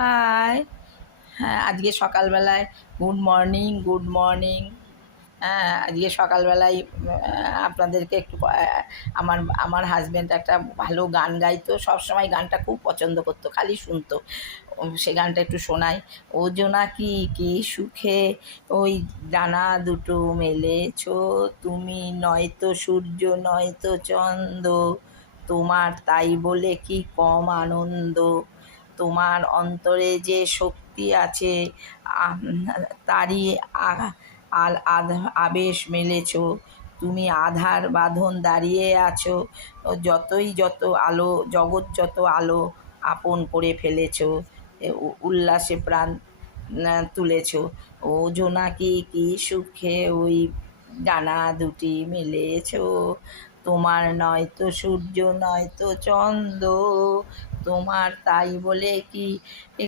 High. হ্যাঁ, আজকে সকালবেলায় গুড মর্নিং। হ্যাঁ, আজকে সকালবেলায় আপনাদেরকে একটু আমার আমার হাজব্যান্ড একটা ভালো গান গাইতো, সবসময় গানটা খুব পছন্দ করতো, খালি শুনতো। সে গানটা একটু শোনাই। ও জোনাকি কি সুখে ওই ডানা দুটো মেলেছ, তুমি নয়তো সূর্য নয়তো চন্দ্র, তোমার তাই বলে কি কম আনন্দ, তোমার অন্তরে যে শক্তি আছে তারই আবেশ মেলেছ, তুমি আধার বাঁধন দাঁড়িয়ে আছো, যত আলো জগৎ যত আলো আপন করে ফেলেছ, উল্লাসে প্রাণ তুলেছ। ও জোনাকি কি সুখে ওই ডানা দুটি মেলেছ, তোমার নয়তো সূর্য নয়তো চন্দ্র, তোমার তাই বলে কি